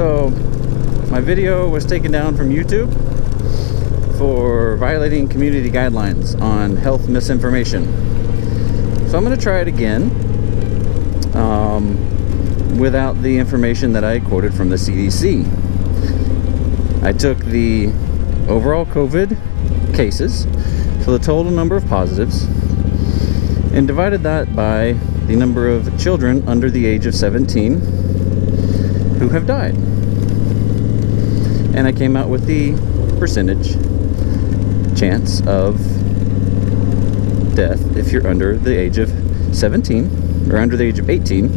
So my video was taken down from YouTube for violating community guidelines on health misinformation. So I'm going to try it again without the information that I quoted from the CDC. I took the overall COVID cases, so the total number of positives, and divided that by the number of children under the age of 17 who have died. And I came out with the percentage chance of death if you're under the age of 17 or under the age of 18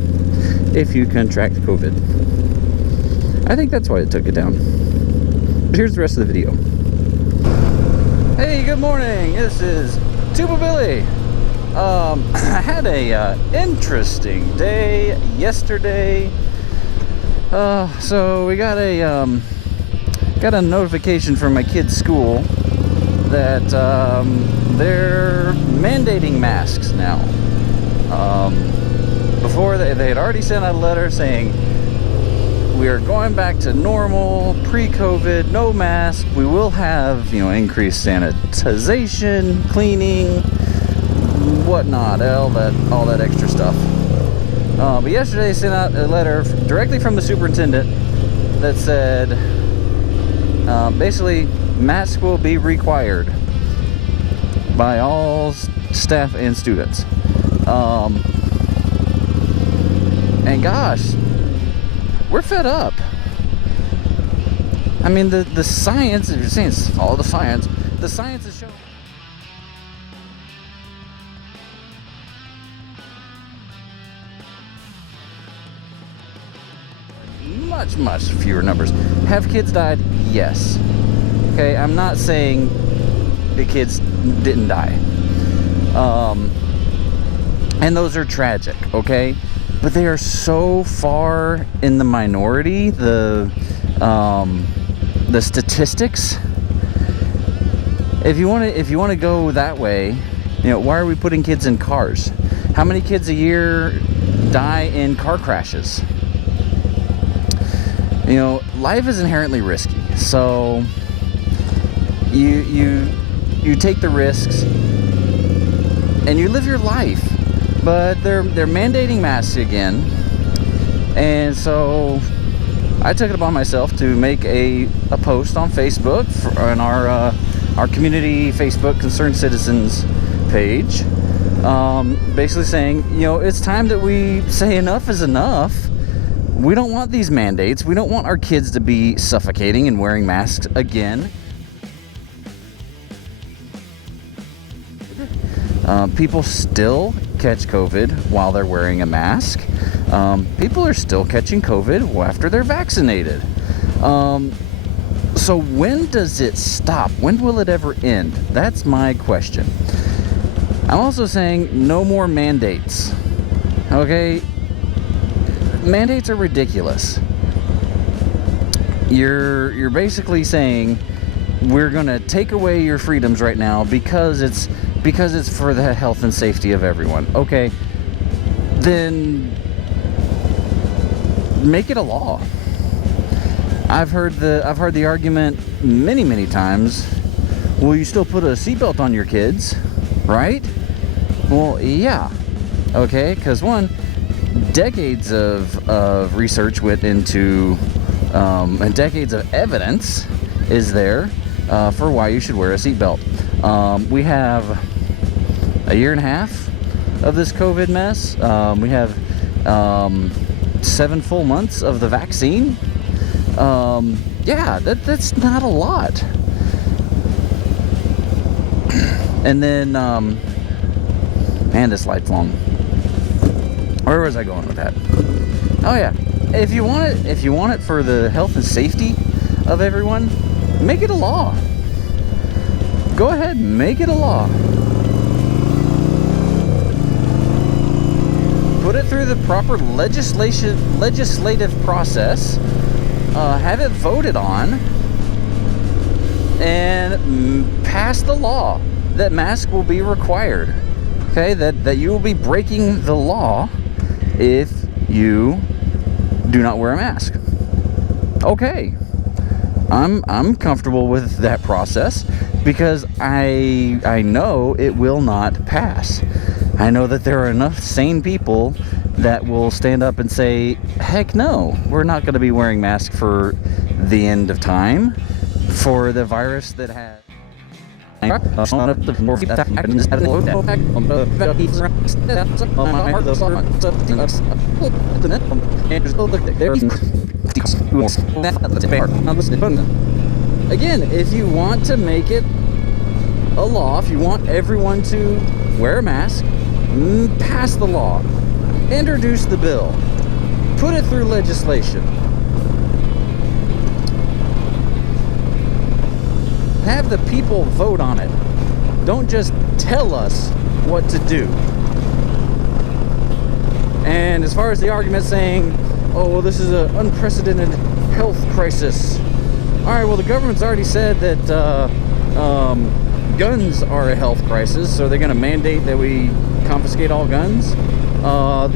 if you contract COVID. I think that's why it took it down. But here's the rest of the video. Hey, good morning. This is Tuba Billy. I had a interesting day yesterday. So we got a notification from my kid's school that they're mandating masks now. Before they had already sent out a letter saying we are going back to normal, pre-COVID, no mask. We will have, increased sanitization, cleaning, whatnot, all that extra stuff. But yesterday they sent out a letter directly from the superintendent that said basically masks will be required by all staff and students. And gosh, we're fed up. I mean, the science, if you're saying follow the science is showing. Much fewer numbers. Have kids died? Yes. Okay, I'm not saying the kids didn't die. And those are tragic, okay? But they are so far in the minority, the statistics. If you want to go that way, why are we putting kids in cars? How many kids a year die in car crashes? Life is inherently risky. So you take the risks and you live your life. But they're mandating masks again, and so I took it upon myself to make a post on Facebook on our community Facebook Concerned Citizens page, basically saying, it's time that we say enough is enough. We don't want these mandates. We don't want our kids to be suffocating and wearing masks again. People still catch COVID while they're wearing a mask. People are still catching COVID after they're vaccinated. So when does it stop? When will it ever end? That's my question. I'm also saying no more mandates. Okay? Mandates are ridiculous. You're basically saying we're going to take away your freedoms right now because it's for the health and safety of everyone. Okay, then make it a law. I've heard the argument many times. Well, you still put a seatbelt on your kids, right? Well, yeah. Okay, because one, decades of research went into, and decades of evidence is there for why you should wear a seatbelt. We have a year and a half of this COVID mess. We have 7 full months of the vaccine. Yeah, that's not a lot. And then, man, this light's long. Where was I going with that? Oh yeah, if you want it for the health and safety of everyone, make it a law. Go ahead, make it a law. Put it through the proper legislative process. Have it voted on, and pass the law that masks will be required. Okay, that you will be breaking the law if you do not wear a mask. Okay, I'm comfortable with that process because I know it will not pass. I know that there are enough sane people that will stand up and say, heck no, we're not going to be wearing masks for the end of time, for the virus that has again, if you want to make it a law, if you want everyone to wear a mask, pass the law, introduce the bill, put it through legislation, have the people vote on it. Don't just tell us what to do. And as far as the argument saying, oh, well, this is an unprecedented health crisis. All right, well, the government's already said that guns are a health crisis, so they're going to mandate that we confiscate all guns.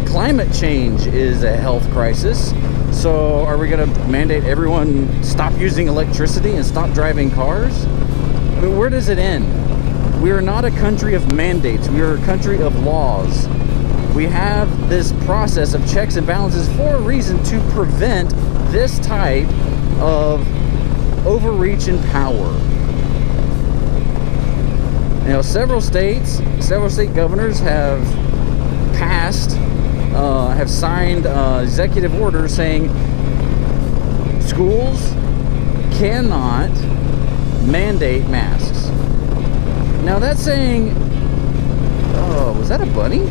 Climate change is a health crisis, so are we going to mandate everyone stop using electricity and stop driving cars? I mean, where does it end? We are not a country of mandates. We are a country of laws. We have this process of checks and balances for a reason, to prevent this type of overreach in power. You know, several state governors have passed, have signed executive orders saying schools cannot mandate masks. Now that's saying, oh, was that a bunny?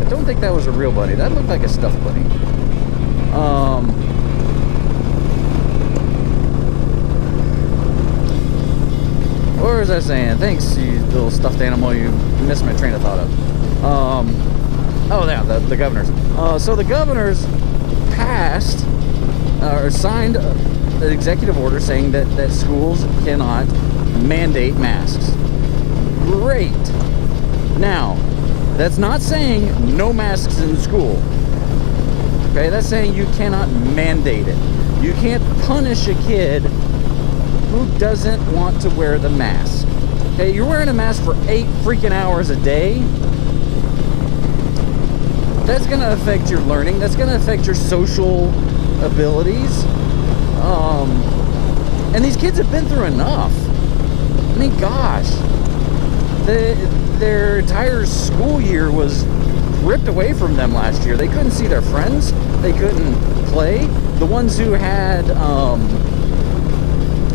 I don't think that was a real bunny. That looked like a stuffed bunny. What was I saying? Thanks, you little stuffed animal. You missed my train of thought of. Oh, yeah, the governors. So the governors passed or signed an executive order saying that schools cannot mandate masks. Great. Now, that's not saying no masks in school. Okay, that's saying you cannot mandate it. You can't punish a kid who doesn't want to wear the mask. Okay, you're wearing a mask for 8 freaking hours a day. That's gonna affect your learning. That's gonna affect your social abilities. And these kids have been through enough. I mean, gosh, their entire school year was ripped away from them last year. They couldn't see their friends. They couldn't play. The ones who had,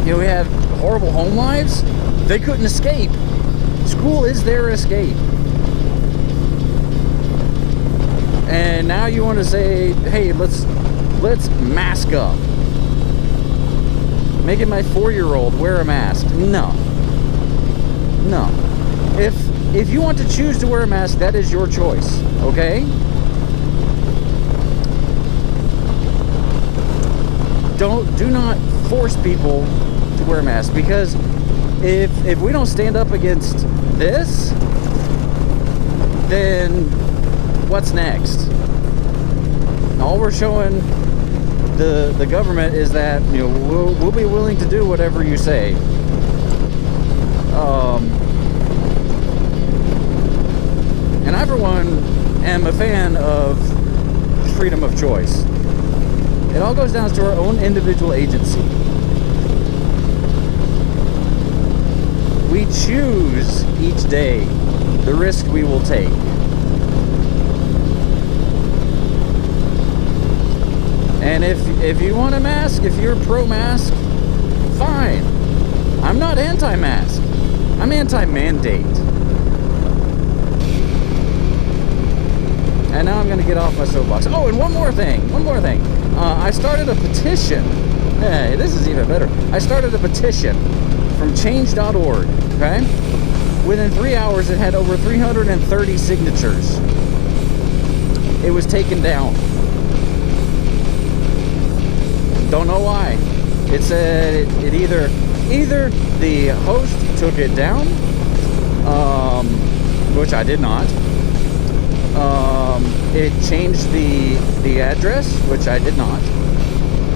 we have horrible home lives, they couldn't escape. School is their escape. And now you want to say, hey, let's mask up. Making my 4-year-old wear a mask. No. If you want to choose to wear a mask, that is your choice, okay? Do not force people to wear a mask, because if we don't stand up against this, then what's next? All we're showing the government is that, you know, we'll be willing to do whatever you say. And I, for one, am a fan of freedom of choice. It all goes down to our own individual agency. We choose each day the risk we will take. And if you want a mask, if you're pro-mask, fine. I'm not anti-mask. I'm anti-mandate. And now I'm going to get off my soapbox. Oh, and one more thing. I started a petition. Hey, this is even better. I started a petition from change.org, okay? Within 3 hours, it had over 330 signatures. It was taken down. Don't know why. It said it either the host took it down, which I did not. It changed the address, which I did not.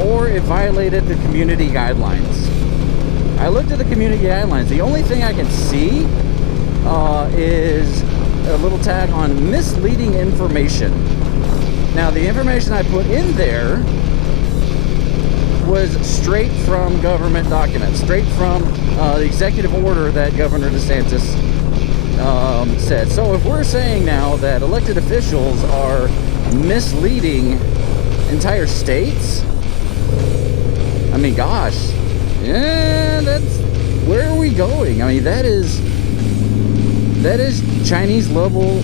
or it violated the community guidelines. I looked at the community guidelines. The only thing I can see is a little tag on misleading information. Now, the information I put in there was straight from government documents, straight from the executive order that Governor DeSantis said. So if we're saying now that elected officials are misleading entire states, I mean, gosh, yeah, where are we going? I mean, that is Chinese level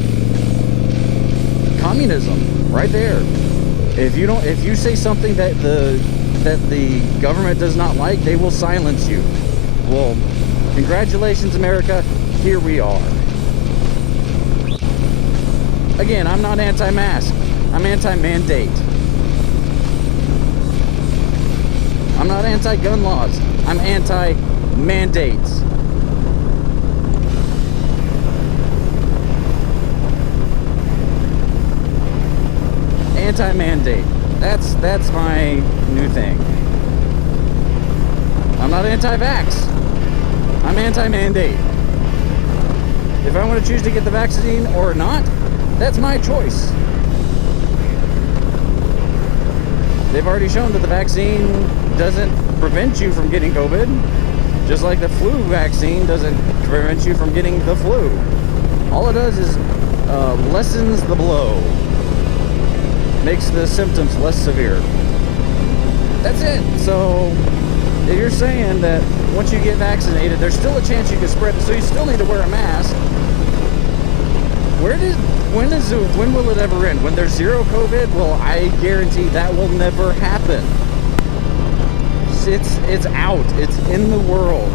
communism right there. If you say something that the government does not like, they will silence you. Well, congratulations, America. Here we are. Again, I'm not anti-mask. I'm anti-mandate. I'm not anti-gun laws. I'm anti-mandates. Anti-mandate. That's my new thing. I'm not anti-vax. I'm anti-mandate. If I want to choose to get the vaccine or not, that's my choice. They've already shown that the vaccine doesn't prevent you from getting COVID, just like the flu vaccine doesn't prevent you from getting the flu. All it does is lessens the blow, makes the symptoms less severe. That's it. So if you're saying that once you get vaccinated, there's still a chance you can spread it, so you still need to wear a mask. When will it ever end? When there's zero COVID? Well, I guarantee that will never happen. It's out. It's in the world.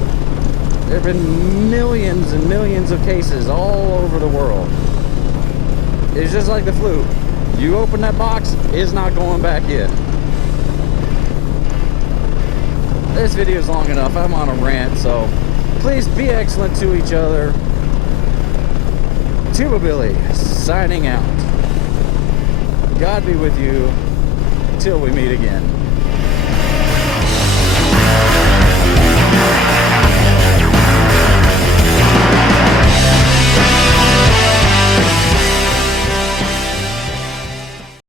There have been millions and millions of cases all over the world. It's just like the flu. You open that box, it's not going back in. This video is long enough. I'm on a rant, so please be excellent to each other. Tuba Billy, signing out. God be with you till we meet again.